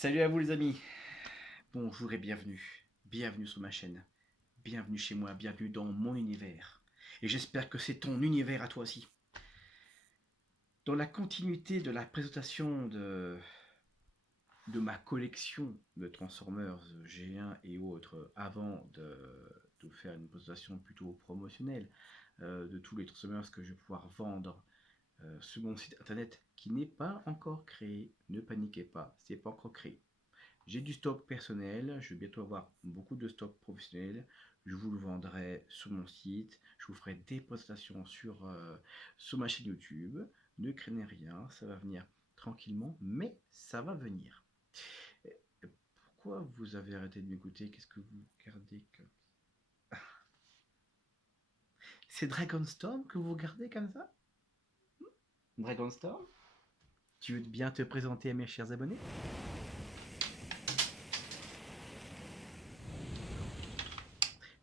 Salut à vous les amis, bonjour et bienvenue, bienvenue sur ma chaîne, bienvenue chez moi, bienvenue dans mon univers. Et j'espère que c'est ton univers à toi aussi. Dans la continuité de la présentation de ma collection de Transformers G1 et autres, avant de faire une présentation plutôt promotionnelle de tous les Transformers que je vais pouvoir vendre sur mon site internet qui n'est pas encore créé, ne paniquez pas, c'est pas encore créé. J'ai du stock personnel, je vais bientôt avoir beaucoup de stock professionnel. Je vous le vendrai sur mon site. Je vous ferai des prestations sur ma chaîne YouTube. Ne craignez rien, ça va venir tranquillement, mais ça va venir. Pourquoi vous avez arrêté de m'écouter? Qu'est-ce que vous regardez comme... C'est Dragonstorm que vous regardez comme ça? Dragonstorm? Tu veux bien te présenter à mes chers abonnés?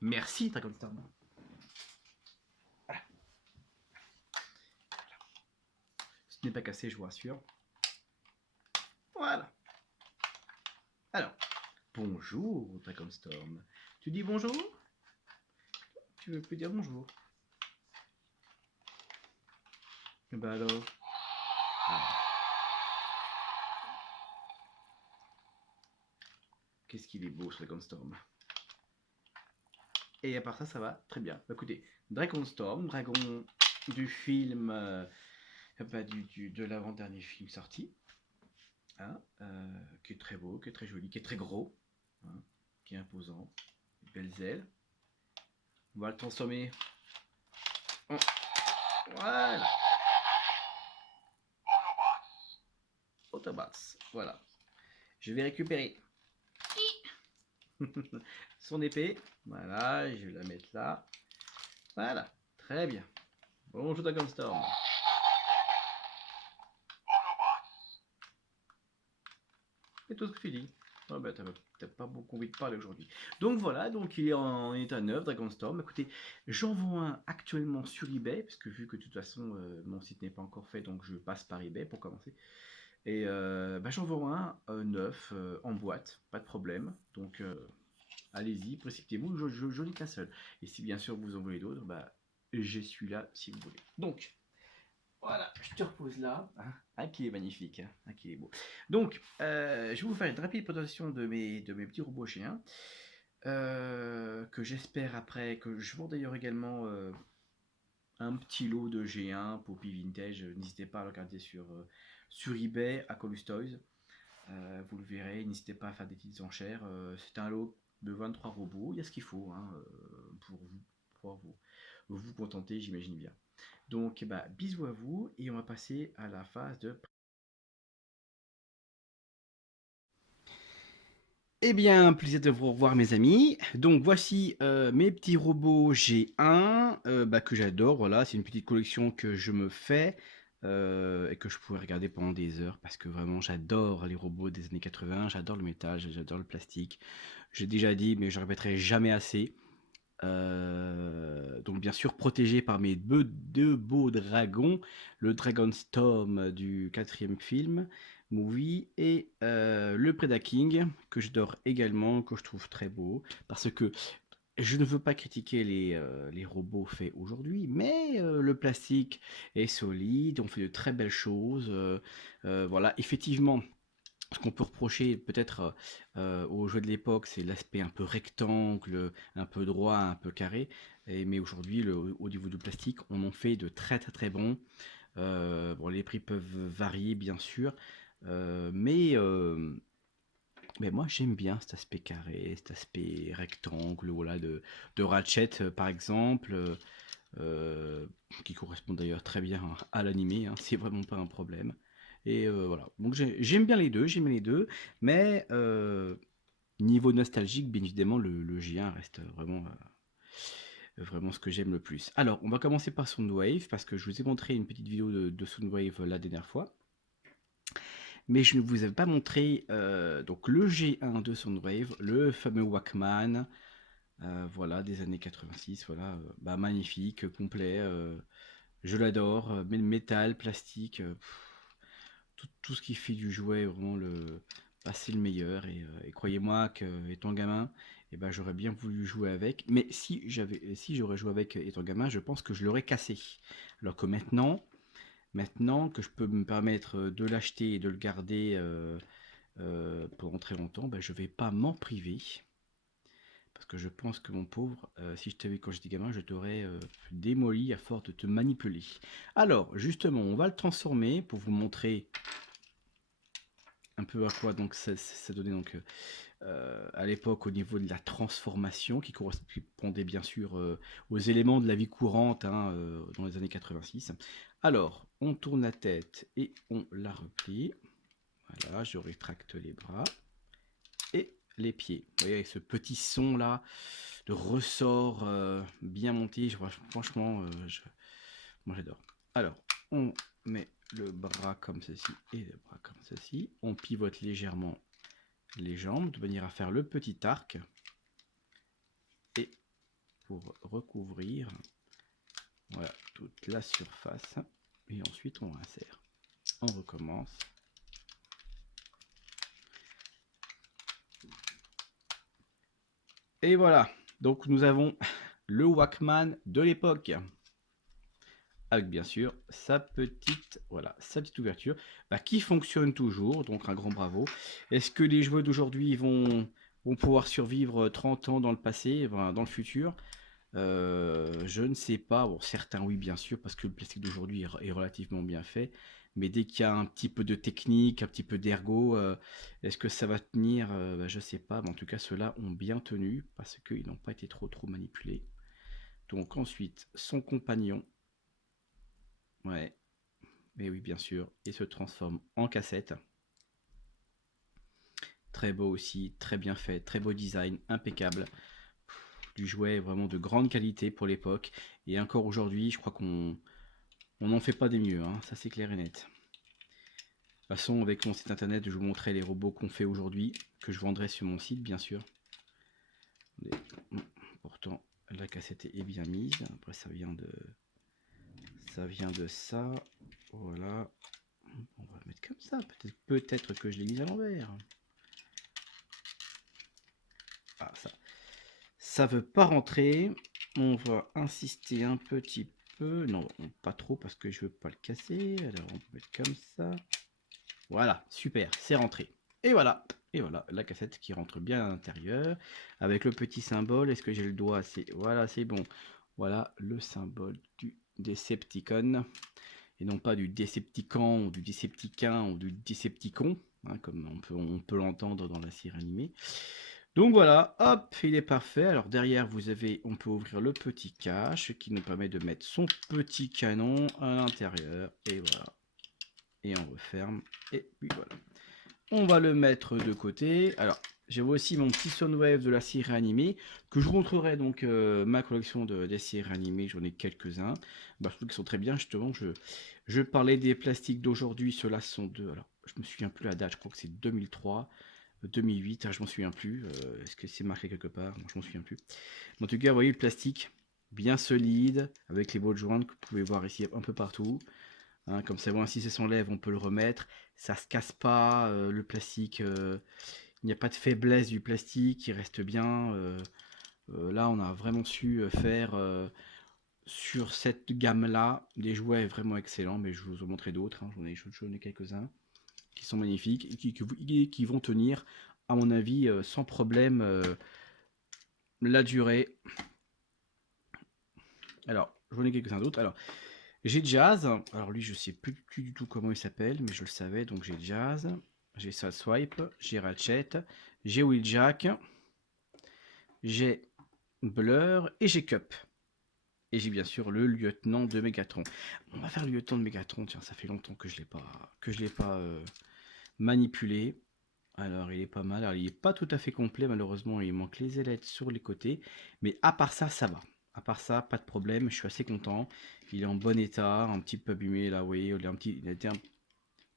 Merci Dragonstorm. Ce n'est pas cassé, je vous rassure. Voilà. Alors, bonjour Dragonstorm. Tu dis bonjour? Tu veux plus dire bonjour? Bah alors. Ah. Qu'est-ce qu'il est beau ce Dragonstorm. Et à part ça, ça va très bien. Bah, écoutez, Dragonstorm, dragon du film, de l'avant-dernier film sorti, hein, qui est très beau, qui est très joli, qui est très gros, hein, qui est imposant, belles ailes. On va le transformer. En... Voilà. Autobots. Voilà. Je vais récupérer son épée. Voilà, je vais la mettre là. Voilà, très bien. Bonjour Dragonstorm. Et tout ce que tu dis. Oh bah, t'as peut-être pas beaucoup envie de parler aujourd'hui. Donc voilà, donc il est en état neuf, Dragonstorm. Écoutez, j'en vends un actuellement sur eBay, parce que vu que de toute façon mon site n'est pas encore fait, donc je passe par eBay pour commencer. Et j'en vends un neuf en boîte, pas de problème. Donc allez-y, précipitez-vous, je n'ai qu'un seul. Et si bien sûr vous en voulez d'autres, bah je suis là si vous voulez. Donc voilà, je te repose là. Hein, qui est magnifique, hein, qui est beau. Donc, je vais vous faire une rapide présentation de mes petits robots chiens. Que j'espère après, que je vends d'ailleurs également un petit lot de G1 Poppy Vintage. N'hésitez pas à le regarder sur eBay, à Colus Toys. Vous le verrez, n'hésitez pas à faire des petites enchères. C'est un lot de 23 robots, il y a ce qu'il faut hein, pour vous contenter, j'imagine bien. Donc, bah, bisous à vous et on va passer à la phase de... Eh bien, plaisir de vous revoir mes amis. Donc voici mes petits robots G1 que j'adore. Voilà, c'est une petite collection que je me fais et que je pourrais regarder pendant des heures parce que vraiment j'adore les robots des années 80, j'adore le métal, j'adore le plastique. J'ai déjà dit, mais je ne répéterai jamais assez. Donc bien sûr protégé par mes deux beaux dragons, le Dragonstorm du 4e film, movie, et le Predaking, que j'adore également, que je trouve très beau, parce que je ne veux pas critiquer les robots faits aujourd'hui, mais le plastique est solide, on fait de très belles choses, voilà, effectivement. Ce qu'on peut reprocher peut-être aux jeux de l'époque, c'est l'aspect un peu rectangle, un peu droit, un peu carré. Mais aujourd'hui, au niveau du plastique, on en fait de très très très bons. Bon, les prix peuvent varier bien sûr, mais moi j'aime bien cet aspect carré, cet aspect rectangle, voilà, de Ratchet par exemple, qui correspond d'ailleurs très bien à l'animé, hein, c'est vraiment pas un problème. Et voilà, donc j'aime bien les deux, mais niveau nostalgique, bien évidemment, le J1 reste vraiment ce que j'aime le plus. Alors, on va commencer par Soundwave, parce que je vous ai montré une petite vidéo de Soundwave la dernière fois, mais je ne vous ai pas montré donc le G1 de Soundwave, le fameux Walkman, voilà, des années 86, voilà, magnifique, complet, je l'adore, métal, plastique, tout ce qui fait du jouet, vraiment c'est le meilleur. Et croyez-moi que étant gamin, eh ben, j'aurais bien voulu jouer avec. Mais si j'aurais joué avec étant gamin, je pense que je l'aurais cassé. Alors que maintenant que je peux me permettre de l'acheter et de le garder pendant très longtemps, ben, je vais pas m'en priver. Parce que je pense que mon pauvre, si je t'avais quand j'étais gamin, je t'aurais démoli à force de te manipuler. Alors, justement, on va le transformer pour vous montrer un peu à quoi donc ça donnait donc à l'époque au niveau de la transformation qui correspondait bien sûr aux éléments de la vie courante hein, dans les années 86. Alors, on tourne la tête et on la replie. Voilà, je rétracte les bras et les pieds. Vous voyez, avec ce petit son là de ressort bien monté, franchement, moi j'adore. Alors, on met le bras comme ceci et le bras comme ceci. On pivote légèrement les jambes de manière à faire le petit arc. Et pour recouvrir, voilà, toute la surface. Et ensuite, on insère. On recommence. Et voilà, donc nous avons le Walkman de l'époque. Avec bien sûr sa petite ouverture qui fonctionne toujours, donc un grand bravo. Est-ce que les joueurs d'aujourd'hui vont pouvoir survivre 30 ans dans le passé, dans le futur? Je ne sais pas. Bon, certains oui bien sûr, parce que le plastique d'aujourd'hui est relativement bien fait, mais dès qu'il y a un petit peu de technique, un petit peu d'ergo, est-ce que ça va tenir? Je sais pas, mais en tout cas ceux-là ont bien tenu, parce qu'ils n'ont pas été trop manipulés. Donc ensuite, son compagnon. Ouais, mais oui, bien sûr, il se transforme en cassette. Très beau aussi, très bien fait, très beau design, impeccable. Du jouet vraiment de grande qualité pour l'époque. Et encore aujourd'hui, je crois qu'on n'en fait pas des mieux, hein, ça c'est clair et net. De toute façon, avec mon site internet, je vous montrerai les robots qu'on fait aujourd'hui, que je vendrai sur mon site, bien sûr. Pourtant, la cassette est bien mise. Après, ça vient de ça. Voilà. On va le mettre comme ça. Peut-être que je l'ai mise à l'envers. Ah, ça veut pas rentrer. On va insister un petit peu. Non, pas trop parce que je veux pas le casser. Alors, on peut mettre comme ça. Voilà, super, c'est rentré. Et voilà, la cassette qui rentre bien à l'intérieur. Avec le petit symbole. Est-ce que j'ai le doigt? Voilà, c'est bon. Voilà le symbole du Decepticon. Et non pas du Decepticon ou du Decepticon ou du Decepticon, hein, comme on peut l'entendre dans la série animée. Donc voilà, hop, il est parfait. Alors derrière, on peut ouvrir le petit cache qui nous permet de mettre son petit canon à l'intérieur. Et voilà. Et on referme. Et puis voilà. On va le mettre de côté. Alors, j'ai aussi mon petit Soundwave de la série animée que je vous montrerai donc ma collection des séries animées. J'en ai quelques-uns. Je trouve qu'ils sont très bien. Justement, je parlais des plastiques d'aujourd'hui. Ceux-là sont de. Alors, je me souviens plus la date. Je crois que c'est 2003. 2008, je m'en souviens plus. Est-ce que c'est marqué quelque part? Moi, je m'en souviens plus. Mais en tout cas, vous voyez le plastique bien solide avec les bottes jointes que vous pouvez voir ici un peu partout. Hein, comme ça, bon, si ça s'enlève, on peut le remettre. Ça se casse pas. Le plastique, il n'y a pas de faiblesse du plastique. Il reste bien. Là, on a vraiment su faire sur cette gamme-là des jouets vraiment excellents. Mais je vous en montrerai d'autres. Hein. J'en ai quelques-uns qui sont magnifiques et qui vont tenir, à mon avis, sans problème la durée. Alors, j'en ai quelques-uns d'autres. Alors, j'ai Jazz. Alors lui, je sais plus du tout comment il s'appelle, mais je le savais. Donc j'ai Jazz, j'ai Sideswipe, j'ai Ratchet, j'ai Wheeljack, j'ai Blur et j'ai Cup. Et j'ai bien sûr le lieutenant de Megatron. On va faire le lieutenant de Megatron. Tiens, ça fait longtemps que je l'ai pas manipulé. Alors, il est pas mal. Alors, il n'est pas tout à fait complet, malheureusement. Il manque les ailettes sur les côtés. Mais à part ça, ça va. À part ça, pas de problème. Je suis assez content. Il est en bon état. Un petit peu abîmé, là, vous voyez. Il a été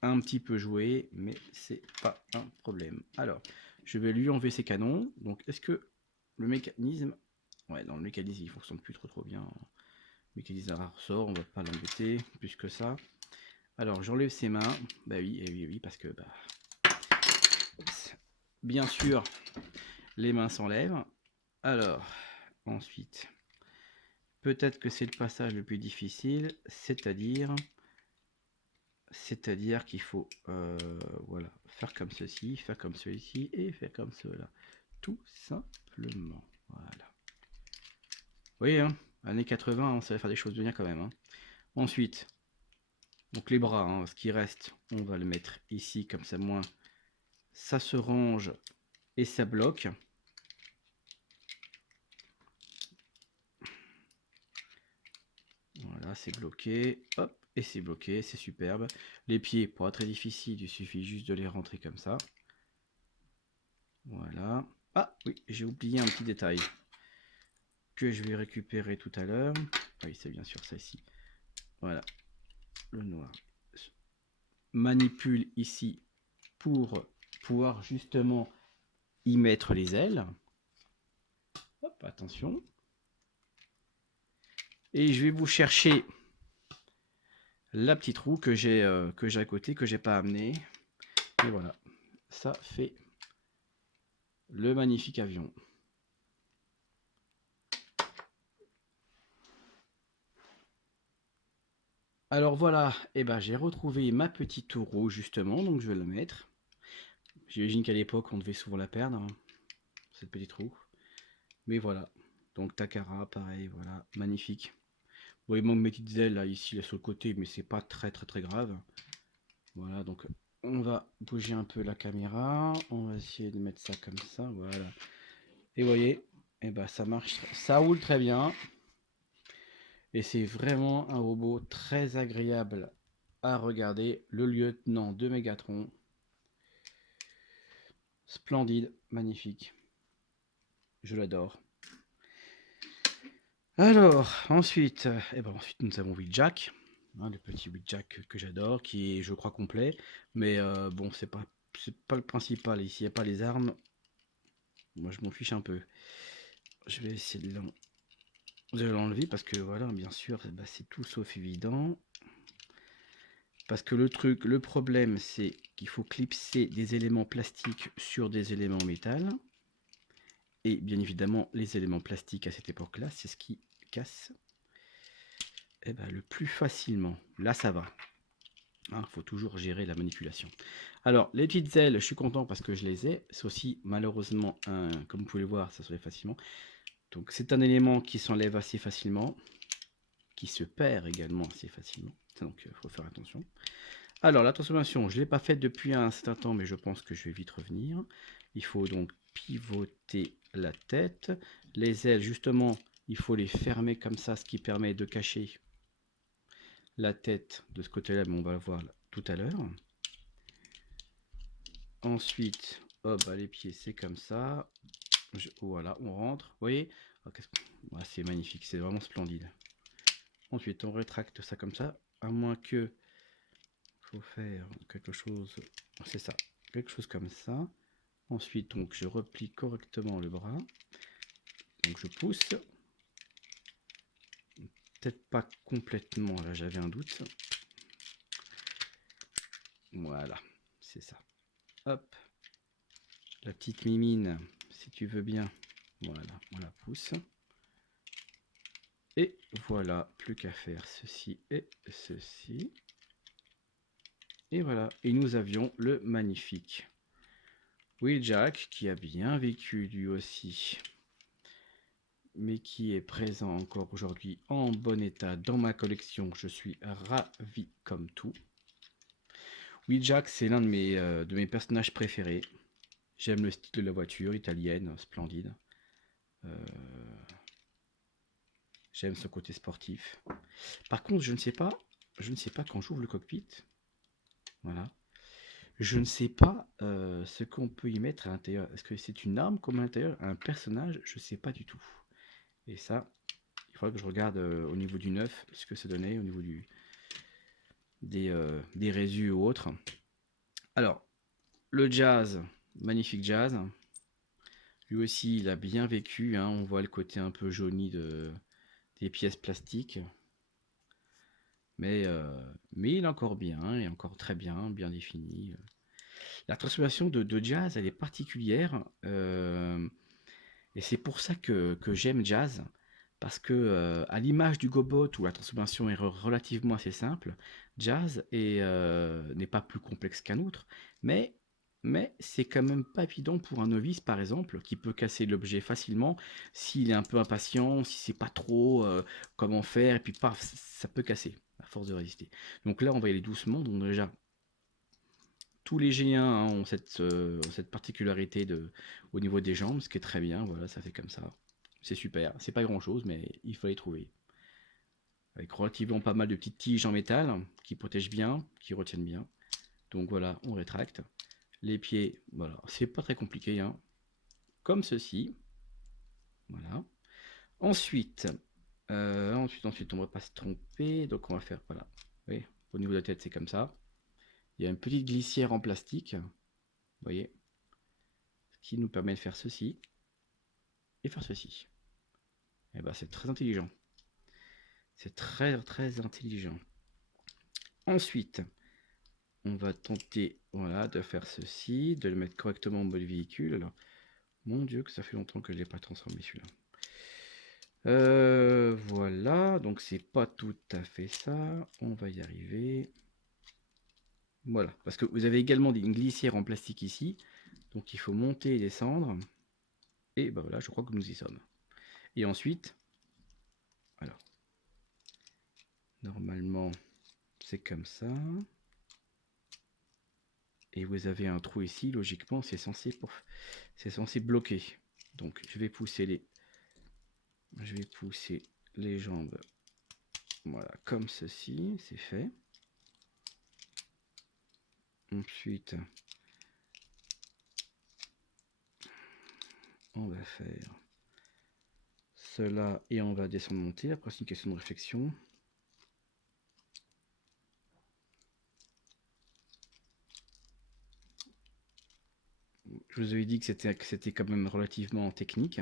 un petit peu joué. Mais c'est pas un problème. Alors, je vais lui enlever ses canons. Donc, est-ce que le mécanisme... Ouais, dans le mécanisme, il fonctionne plus trop bien. Le mécanisme à ressort, on va pas l'embêter plus que ça. Alors, j'enlève ses mains. Bah oui, oui, parce que... bien sûr, les mains s'enlèvent. Alors, ensuite, peut-être que c'est le passage le plus difficile, c'est-à-dire qu'il faut voilà, faire comme ceci, faire comme ceci et faire comme cela. Tout simplement. Voilà. Vous voyez, hein, années 80, on savait faire des choses de bien quand même. Hein. Ensuite, donc les bras, hein, ce qui reste, on va le mettre ici, comme ça, moins ça se range et ça bloque. Voilà, c'est bloqué. Hop, et c'est bloqué, c'est superbe. Les pieds, pas très difficile, il suffit juste de les rentrer comme ça. Voilà. Ah oui, j'ai oublié un petit détail que je vais récupérer tout à l'heure. Oui, c'est bien sûr ça ici. Voilà, le noir. Manipule ici pour pouvoir justement y mettre les ailes. Hop, attention. Et je vais vous chercher la petite roue que j'ai à côté, que j'ai pas amené. Et voilà, ça fait le magnifique avion. Alors voilà, et ben j'ai retrouvé ma petite roue justement, donc je vais la mettre. J'imagine qu'à l'époque on devait souvent la perdre, hein, cette petite roue. Mais voilà, donc Takara, pareil, voilà, magnifique. Bon, il manque mes petites ailes là, ici, là sur le côté, mais c'est pas très grave. Voilà, donc on va bouger un peu la caméra, on va essayer de mettre ça comme ça, voilà. Et vous voyez, et ben ça marche, ça roule très bien. Et c'est vraiment un robot très agréable à regarder. Le lieutenant de Mégatron. Splendide, magnifique. Je l'adore. Alors, ensuite, ensuite nous avons Wheeljack. Hein, le petit Wheeljack que j'adore, qui est, je crois, complet. Mais bon, c'est pas le principal. Ici, il n'y a pas les armes. Moi, je m'en fiche un peu. Je vais essayer de l'enlever parce que, voilà, bien sûr, bah, c'est tout sauf évident. Parce que le problème, c'est qu'il faut clipser des éléments plastiques sur des éléments métal. Et bien évidemment, les éléments plastiques à cette époque-là, c'est ce qui casse le plus facilement. Là, ça va. Hein, faut toujours gérer la manipulation. Alors, les petites ailes, je suis content parce que je les ai. C'est aussi, malheureusement, comme vous pouvez le voir, ça se fait facilement. Donc, c'est un élément qui s'enlève assez facilement, qui se perd également assez facilement. Donc, il faut faire attention. Alors, la transformation, je ne l'ai pas faite depuis un certain temps, mais je pense que je vais vite revenir. Il faut donc pivoter la tête. Les ailes, justement, il faut les fermer comme ça, ce qui permet de cacher la tête de ce côté-là, mais on va le voir tout à l'heure. Ensuite, hop, les pieds, c'est comme ça. Voilà, on rentre. Vous voyez, c'est magnifique, c'est vraiment splendide. Ensuite, on rétracte ça comme ça, à moins que faut faire quelque chose, c'est ça, quelque chose comme ça. Ensuite, donc, je replie correctement le bras. Donc, je pousse. Peut-être pas complètement, là, j'avais un doute. Voilà, c'est ça. Hop. La petite mimine, si tu veux bien. Voilà, on la pousse. Et voilà, plus qu'à faire ceci et ceci. Et voilà, et nous avions le magnifique Wheeljack qui a bien vécu lui aussi, mais qui est présent encore aujourd'hui en bon état dans ma collection. Je suis ravi comme tout. Wheeljack, c'est l'un de mes personnages préférés. J'aime le style de la voiture italienne, splendide. J'aime ce côté sportif. Par contre, je ne sais pas quand j'ouvre le cockpit. Voilà. Je ne sais pas ce qu'on peut y mettre à l'intérieur. Est-ce que c'est une arme comme à l'intérieur? Un personnage? Je ne sais pas du tout. Et ça, il faudra que je regarde au niveau du neuf ce que ça donnait, au niveau des résus ou autres. Alors, le jazz, magnifique jazz. Lui aussi, il a bien vécu. Hein. On voit le côté un peu jauni des pièces plastiques. Mais il est encore bien, il est encore très bien, bien défini. La transformation de Jazz, elle est particulière. Et c'est pour ça que j'aime Jazz. Parce que, à l'image du Gobot, où la transformation est relativement assez simple, Jazz n'est pas plus complexe qu'un autre. Mais, mais c'est quand même pas évident pour un novice, par exemple, qui peut casser l'objet facilement s'il est un peu impatient, si c'est pas trop comment faire, et puis paf, ça peut casser à force de résister. Donc là, on va y aller doucement. Donc déjà, tous les G1 hein, ont cette particularité au niveau des jambes, ce qui est très bien. Voilà, ça fait comme ça. C'est super. C'est pas grand chose, mais il faut les trouver. Avec relativement pas mal de petites tiges en métal qui protègent bien, qui retiennent bien. Donc voilà, on rétracte. Les pieds, voilà, c'est pas très compliqué. Hein. Comme ceci. Voilà. Ensuite, ensuite, on va pas se tromper. Donc on va faire, voilà. Oui, au niveau de la tête, c'est comme ça. Il y a une petite glissière en plastique. Vous voyez, qui nous permet de faire ceci et faire ceci. Et ben c'est très intelligent. C'est très très intelligent. Ensuite, on va tenter voilà, de faire ceci, de le mettre correctement en mode véhicule. Alors, mon Dieu, que ça fait longtemps que je ne l'ai pas transformé celui-là. Voilà, donc c'est pas tout à fait ça. On va y arriver. Voilà, parce que vous avez également une glissière en plastique ici. Donc il faut monter et descendre. Et ben voilà, je crois que nous y sommes. Et ensuite, alors, normalement, c'est comme ça. Et vous avez un trou ici, logiquement, c'est censé bloquer. Donc je vais pousser les jambes. Voilà, comme ceci, c'est fait. Ensuite, on va faire cela et on va descendre monter. Après, c'est une question de réflexion. Je vous avais dit que c'était quand même relativement technique.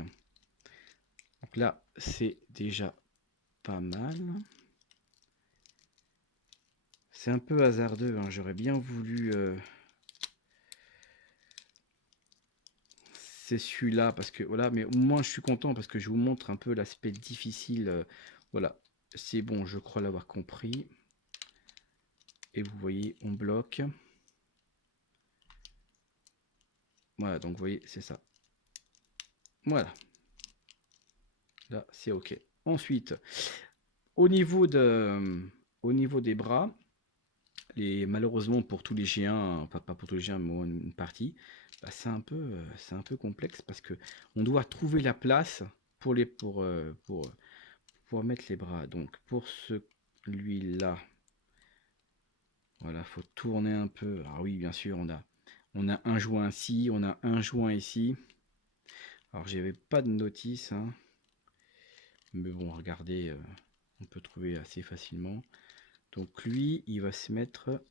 Donc là, c'est déjà pas mal. C'est un peu hasardeux, hein. J'aurais bien voulu... c'est celui-là, parce que voilà, mais au moins je suis content parce que je vous montre un peu l'aspect difficile. Voilà, c'est bon, je crois l'avoir compris. Et vous voyez, on bloque. Voilà, donc vous voyez, c'est ça. Voilà. Là, c'est OK. Ensuite, au niveau des bras, malheureusement pour tous les géants, enfin pas pour tous les géants, mais une partie, bah, c'est un peu complexe parce que on doit trouver la place pour mettre les bras. Donc pour celui-là, voilà, faut tourner un peu. Ah oui, bien sûr, on a un joint ici, on a un joint ici. Alors j'avais pas de notice, hein. Mais bon, regardez, on peut trouver assez facilement. Donc lui, il va se mettre...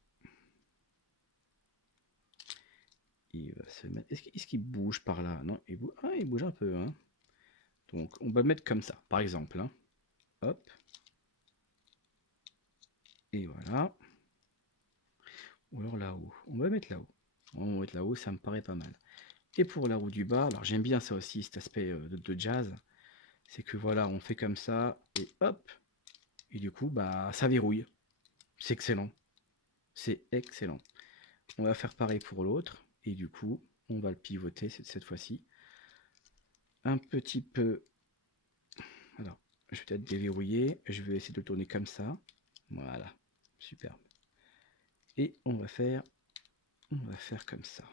Est-ce qu'il bouge par là? Non, il bouge... Ah, il bouge un peu, hein. Donc on va le mettre comme ça, par exemple. Hein. Hop. Et voilà. Ou alors là-haut. On va mettre là-haut. On va mettre là-haut, ça me paraît pas mal. Et pour la roue du bas, alors j'aime bien ça aussi, cet aspect de jazz. C'est que voilà, on fait comme ça, et hop. Et du coup, bah ça verrouille. C'est excellent. C'est excellent. On va faire pareil pour l'autre. Et du coup, on va le pivoter cette fois-ci. Un petit peu. Alors, je vais peut-être déverrouiller. Je vais essayer de le tourner comme ça. Voilà. Superbe. Et on va faire comme ça.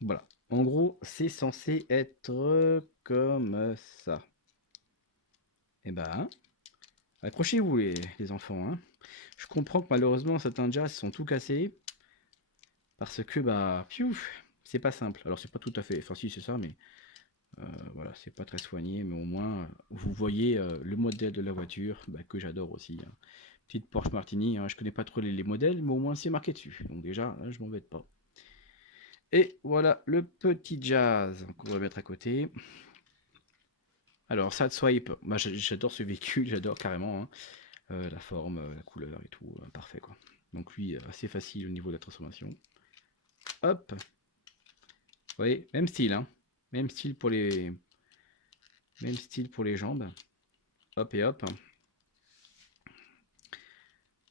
Voilà. En gros, c'est censé être comme ça. Et ben, accrochez-vous les enfants. Hein. Je comprends que malheureusement certains jazz sont tout cassés. Parce que bah, c'est pas simple. Alors c'est pas tout à fait, enfin si c'est ça, mais voilà, c'est pas très soigné, mais au moins vous voyez le modèle de la voiture bah, que j'adore aussi. Hein. Petite Porsche Martini, hein, je connais pas trop les modèles, mais au moins c'est marqué dessus. Donc déjà, là, je m'embête pas. Et voilà le petit jazz qu'on va mettre à côté. Alors Sad Swipe, bah, j'adore ce véhicule, j'adore carrément. Hein. la forme, la couleur et tout, parfait quoi. Donc lui, assez facile au niveau de la transformation. Hop. Vous voyez, même style, hein. Même style pour les jambes. Hop et hop.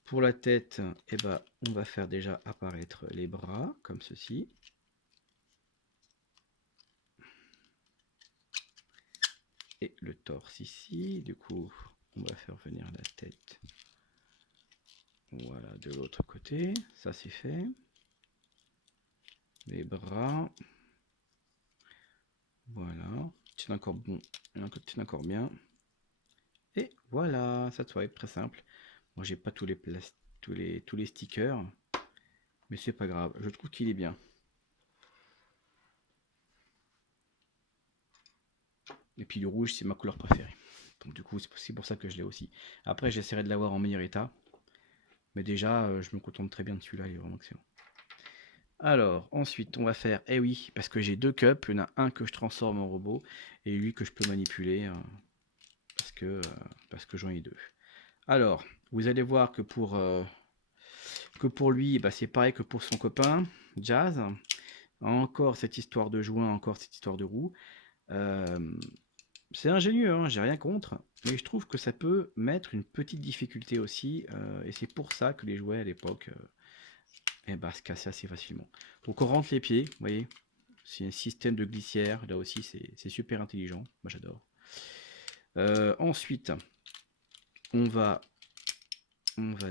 Pour la tête, eh ben, on va faire déjà apparaître les bras, comme ceci. Et le torse ici. Du coup, on va faire venir la tête. Voilà, de l'autre côté. Ça, c'est fait. Les bras. Voilà. Tiens encore bon. Tiens encore bien. Et voilà, ça doit être très simple. Moi, j'ai pas tous les stickers. Mais c'est pas grave. Je trouve qu'il est bien. Et puis le rouge, c'est ma couleur préférée. Donc du coup, c'est pour ça que je l'ai aussi. Après, j'essaierai de l'avoir en meilleur état. Mais déjà, je me contente très bien de celui-là, il est vraiment excellent. Alors, ensuite, on va faire... Eh oui, parce que j'ai deux cups. Il y en a un que je transforme en robot. Et lui que je peux manipuler. Parce que j'en ai deux. Alors, vous allez voir que pour lui, bah, c'est pareil que pour son copain, Jazz. Encore cette histoire de joint, encore cette histoire de roue. C'est ingénieux, hein, j'ai rien contre, mais je trouve que ça peut mettre une petite difficulté aussi, et c'est pour ça que les jouets à l'époque se cassaient assez facilement. Donc on rentre les pieds, vous voyez, c'est un système de glissière, là aussi c'est super intelligent, moi j'adore. Ensuite, on va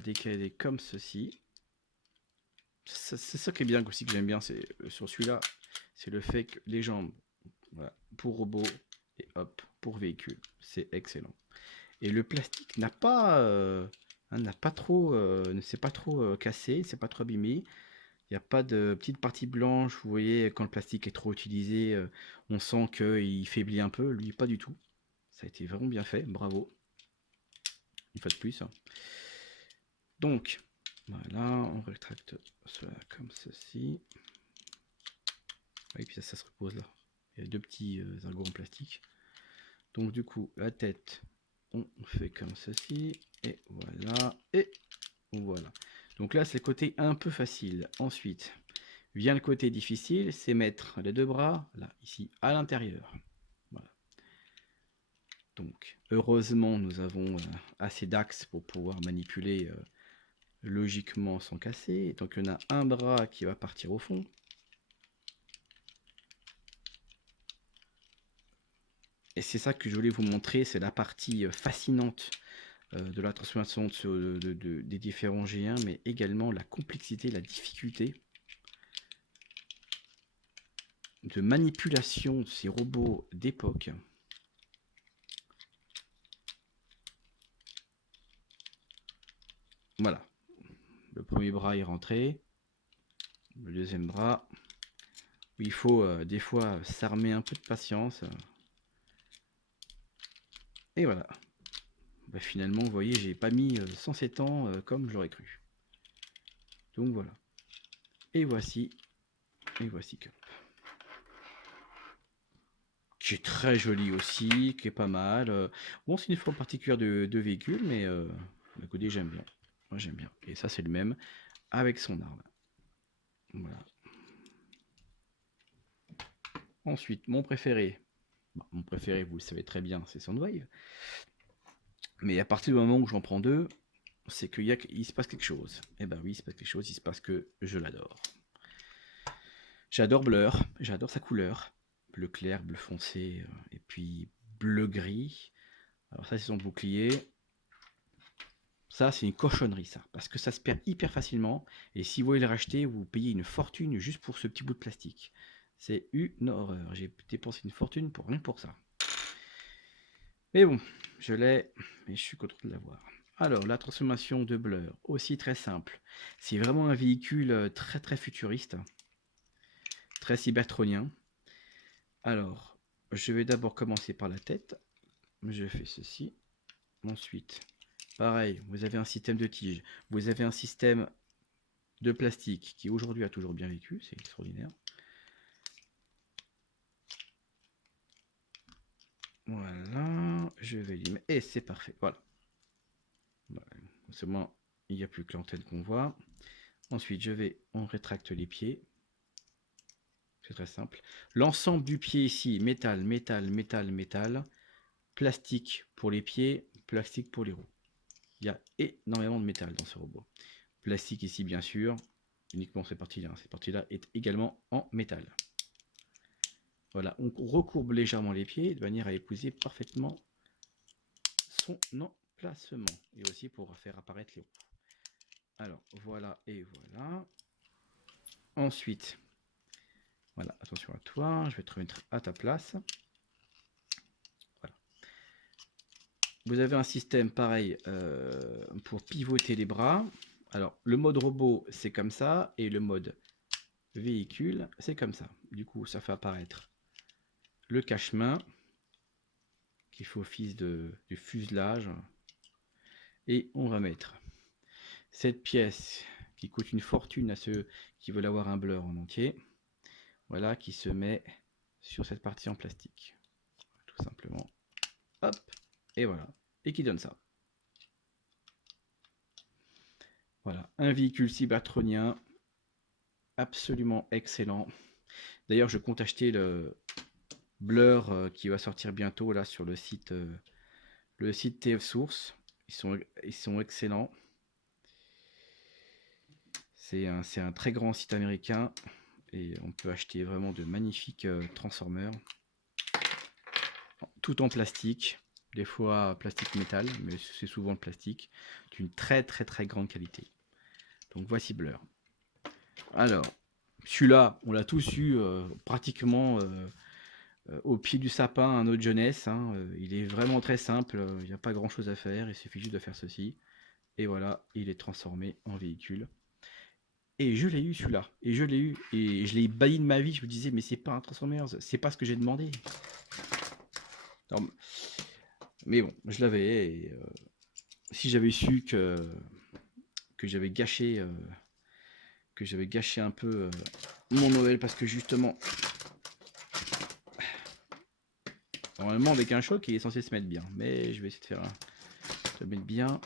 décaler comme ceci. C'est ça qui est bien aussi, que j'aime bien, c'est sur celui-là, c'est le fait que les jambes, voilà, pour robot, et hop, pour véhicule, c'est excellent. Et le plastique ne s'est pas trop cassé, ne s'est pas trop abîmé. Il n'y a pas de petite partie blanche. Vous voyez, quand le plastique est trop utilisé, on sent qu'il faiblit un peu. Lui, pas du tout. Ça a été vraiment bien fait. Bravo. Une fois de plus. Donc, voilà, on rétracte cela comme ceci. Et puis ça se repose là. Il y a deux petits ergots en plastique. Donc du coup, la tête, on fait comme ceci. Et voilà. Et voilà. Donc là, c'est le côté un peu facile. Ensuite, vient le côté difficile, c'est mettre les deux bras, là, ici, à l'intérieur. Voilà. Donc, heureusement, nous avons assez d'axes pour pouvoir manipuler logiquement sans casser. Donc, il y en a un bras qui va partir au fond. Et c'est ça que je voulais vous montrer, c'est la partie fascinante de la transformation des différents G1, mais également la complexité, la difficulté de manipulation de ces robots d'époque. Voilà, le premier bras est rentré, le deuxième bras, il faut des fois s'armer un peu de patience. Et voilà. Bah, finalement, vous voyez, j'ai pas mis 107 ans comme j'aurais cru. Donc voilà. Et voici que qui est très joli aussi, qui est pas mal. Bon, c'est une forme particulière de véhicule, mais écoutez, j'aime bien. Moi, j'aime bien. Et ça, c'est le même avec son arme. Voilà. Ensuite, mon préféré. Bon, mon préféré, vous le savez très bien, c'est Soundwave. Mais à partir du moment où j'en prends deux, c'est qu'il se passe quelque chose. Et ben oui, il se passe quelque chose, il se passe que je l'adore. J'adore Blur, j'adore sa couleur. Bleu clair, bleu foncé, et puis bleu gris. Alors ça, c'est son bouclier. Ça, c'est une cochonnerie, ça. Parce que ça se perd hyper facilement. Et si vous voulez le racheter, vous payez une fortune juste pour ce petit bout de plastique. C'est une horreur. J'ai dépensé une fortune pour rien pour ça. Mais bon, je l'ai, mais je suis content de l'avoir. Alors, la transformation de Blur, aussi très simple. C'est vraiment un véhicule très très futuriste, très cybertronien. Alors, je vais d'abord commencer par la tête. Je fais ceci. Ensuite, pareil, vous avez un système de tige. Vous avez un système de plastique qui aujourd'hui a toujours bien vécu. C'est extraordinaire. Voilà, je vais lui mettre... Et c'est parfait, voilà. Voilà. C'est bon, il n'y a plus que l'antenne qu'on voit. Ensuite, on rétracte les pieds. C'est très simple. L'ensemble du pied ici, métal, métal, métal, métal. Plastique pour les pieds, plastique pour les roues. Il y a énormément de métal dans ce robot. Plastique ici, bien sûr. Uniquement cette partie-là. Cette partie-là est également en métal. Voilà, on recourbe légèrement les pieds de manière à épouser parfaitement son emplacement. Et aussi pour faire apparaître les roues. Alors, voilà et voilà. Ensuite, voilà, attention à toi, je vais te remettre à ta place. Voilà. Vous avez un système pareil pour pivoter les bras. Alors, le mode robot, c'est comme ça, et le mode véhicule, c'est comme ça. Du coup, ça fait apparaître le cache-main qui fait office de fuselage. Et on va mettre cette pièce qui coûte une fortune à ceux qui veulent avoir un blur en entier. Voilà, qui se met sur cette partie en plastique. Tout simplement. Hop, et voilà. Et qui donne ça. Voilà, un véhicule cybertronien absolument excellent. D'ailleurs, je compte acheter le Blur qui va sortir bientôt là sur le site TF Source. Ils sont excellents. C'est un très grand site américain et on peut acheter vraiment de magnifiques transformers. Tout en plastique, des fois plastique métal, mais c'est souvent le plastique, d'une très très très grande qualité. Donc voici Blur. Alors, celui-là, on l'a tous eu pratiquement au pied du sapin à notre jeunesse. Hein. Il est vraiment très simple, il n'y a pas grand chose à faire, il suffit juste de faire ceci. Et voilà, il est transformé en véhicule. Et je l'ai eu celui-là, et je l'ai eu, et je l'ai banni de ma vie. Je me disais, mais c'est pas un Transformers, c'est pas ce que j'ai demandé. Non, mais bon, je l'avais, et si j'avais su que j'avais gâché un peu mon Noël, parce que justement, normalement avec un choc, il est censé se mettre bien, mais je vais essayer de faire se mettre bien.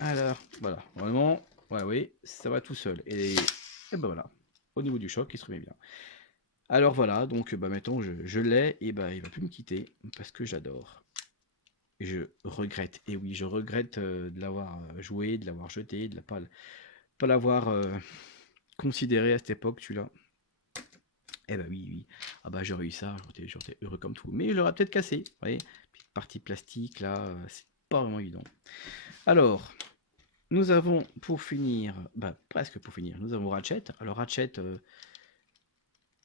Alors, voilà, normalement, ouais, oui, ça va tout seul. Et ben voilà, au niveau du choc, il se remet bien. Alors voilà, donc bah maintenant je l'ai, et bah il va plus me quitter, parce que j'adore. Et je regrette, et oui, je regrette de l'avoir joué, de l'avoir jeté, de pas l'avoir considéré à cette époque, celui-là. Eh bah oui, oui. Ah bah j'aurais eu ça, j'aurais été heureux comme tout. Mais je l'aurais peut-être cassé, vous voyez. Petite partie plastique, là, c'est pas vraiment évident. Alors, nous avons pour finir, bah presque pour finir, nous avons Ratchet. Alors Ratchet,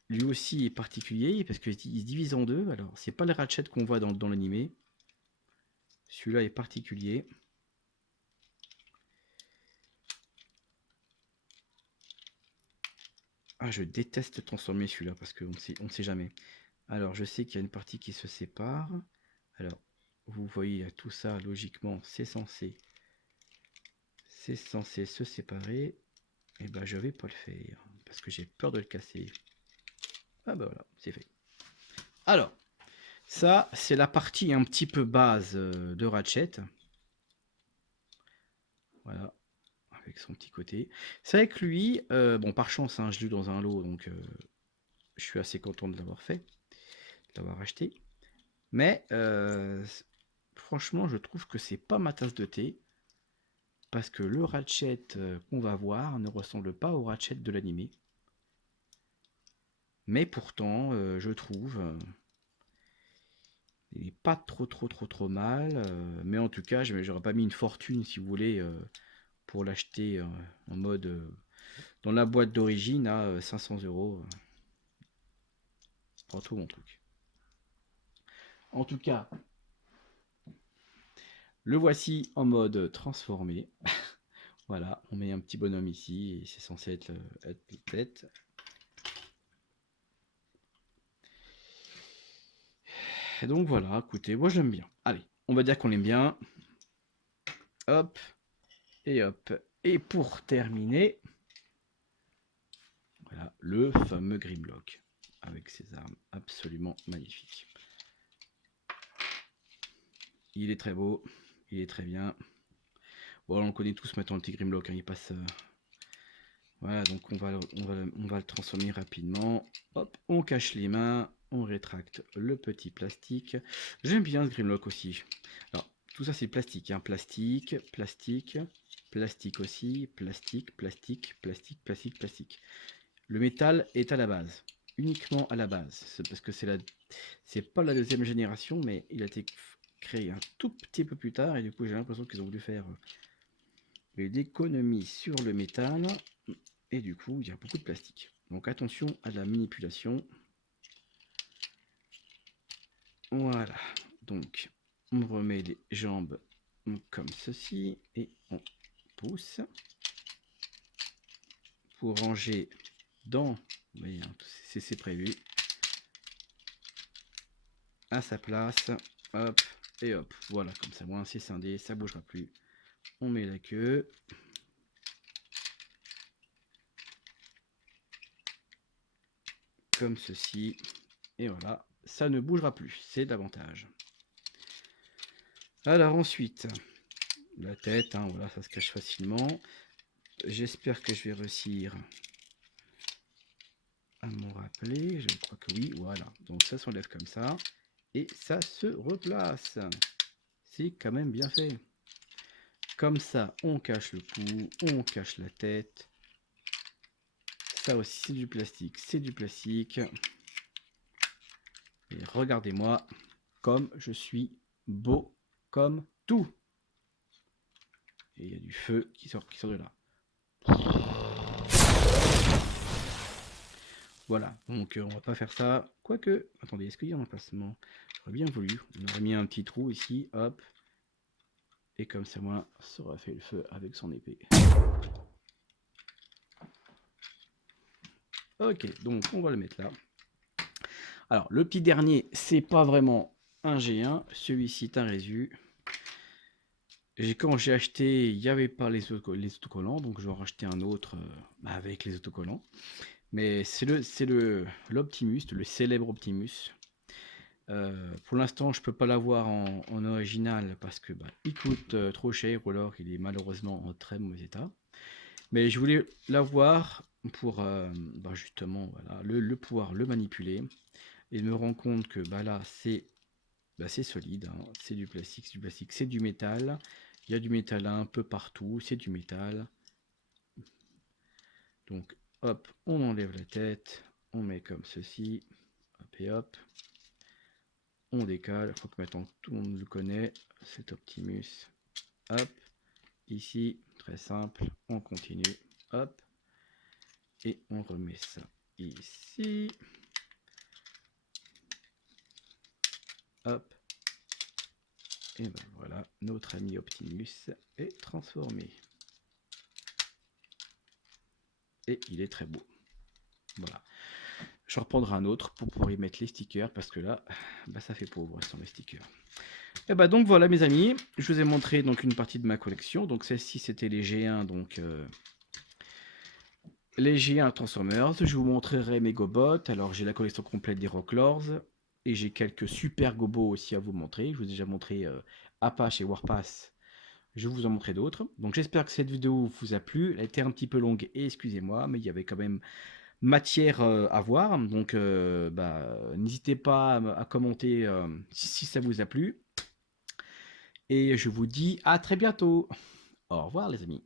lui aussi est particulier parce qu'il se divise en deux. Alors c'est pas le Ratchet qu'on voit dans l'animé. Celui-là est particulier. Ah, je déteste transformer celui-là parce qu'on ne sait jamais. Alors je sais qu'il y a une partie qui se sépare. Alors vous voyez tout ça logiquement, c'est censé se séparer. Et ben je vais pas le faire parce que j'ai peur de le casser. Ah bah voilà, c'est fait. Alors, ça c'est la partie un petit peu base de Ratchet. Voilà, avec son petit côté. C'est vrai que lui, bon par chance, hein, je l'ai eu dans un lot, donc je suis assez content de l'avoir fait, de l'avoir acheté. Mais franchement, je trouve que c'est pas ma tasse de thé. Parce que le Ratchet qu'on va voir ne ressemble pas au Ratchet de l'animé. Mais pourtant, je trouve, il n'est pas trop mal. Mais en tout cas, j'aurais pas mis une fortune, si vous voulez, pour l'acheter en mode dans la boîte d'origine à 500 €. Pas trop mon truc. En tout cas, le voici en mode transformé. Voilà, on met un petit bonhomme ici et c'est censé être la tête. Et donc voilà, écoutez, moi j'aime bien. Allez, on va dire qu'on l'aime bien. Hop, et hop. Et pour terminer, voilà, le fameux Grimlock. Avec ses armes absolument magnifiques. Il est très beau, il est très bien. Bon, on connaît tous maintenant le petit Grimlock, hein, il passe... Voilà, donc on va le transformer rapidement. Hop, on cache les mains, on rétracte le petit plastique. J'aime bien ce Grimlock aussi. Alors, tout ça c'est plastique, hein. Plastique, plastique, plastique aussi, plastique, plastique, plastique, plastique, plastique. Le métal est à la base, uniquement à la base. C'est parce que c'est pas la deuxième génération, mais il a été créé un tout petit peu plus tard et du coup j'ai l'impression qu'ils ont voulu faire une économie sur le métal. Et du coup, il y a beaucoup de plastique. Donc attention à la manipulation. Voilà. Donc, on remet les jambes comme ceci. Et on pousse. Pour ranger dans... Vous voyez, hein, c'est prévu. À sa place. Hop. Et hop. Voilà, comme ça, moins c'est scindé. Ça ne bougera plus. On met la queue. Comme ceci. Et voilà, ça ne bougera plus, c'est davantage. Alors ensuite, la tête, hein, voilà, ça se cache facilement. J'espère que je vais réussir à m'en rappeler. Je crois que oui, voilà. Donc ça s'enlève comme ça. Et ça se replace. C'est quand même bien fait. Comme ça, on cache le cou, on cache la tête. Ça aussi, c'est du plastique. C'est du plastique. Et regardez-moi comme je suis beau comme tout. Et il y a du feu qui sort de là. Voilà, donc on va pas faire ça. Quoique, attendez, est-ce qu'il y a un emplacement? J'aurais bien voulu. On aurait mis un petit trou ici, hop. Et comme ça, moi, ça aurait fait le feu avec son épée. Ok, donc on va le mettre là. Alors, le petit dernier, c'est pas vraiment un G1. Celui-ci est un résu. Quand j'ai acheté, il n'y avait pas les autocollants, donc je vais en racheter un autre avec les autocollants. Mais c'est l'Optimus, le célèbre Optimus. Pour l'instant, je peux pas l'avoir en original parce que il coûte trop cher ou alors il est malheureusement en très mauvais état. Mais je voulais l'avoir pour justement voilà, pouvoir le manipuler et me rendre compte que là c'est solide, hein, c'est du plastique, c'est du métal. Il y a du métal un peu partout, c'est du métal. Donc hop, on enlève la tête, on met comme ceci, hop et hop. On décale, il faut que maintenant tout le monde le connaît, c'est Optimus. Hop, ici, très simple, on continue, hop, et on remet ça ici. Hop, et ben voilà, notre ami Optimus est transformé. Et il est très beau. Voilà. Je reprendrai un autre pour pouvoir y mettre les stickers parce que là, ça fait pauvre sans les stickers. Et donc voilà mes amis, je vous ai montré donc une partie de ma collection. Donc celle-ci c'était les G1, donc les G1 Transformers. Je vous montrerai mes Gobots. Alors j'ai la collection complète des Rocklords et j'ai quelques super Gobos aussi à vous montrer. Je vous ai déjà montré Apache et Warpath. Je vais vous en montrer d'autres. Donc j'espère que cette vidéo vous a plu. Elle a été un petit peu longue et excusez-moi, mais il y avait quand même matière à voir. Donc n'hésitez pas à commenter si ça vous a plu. Et je vous dis à très bientôt. Au revoir les amis.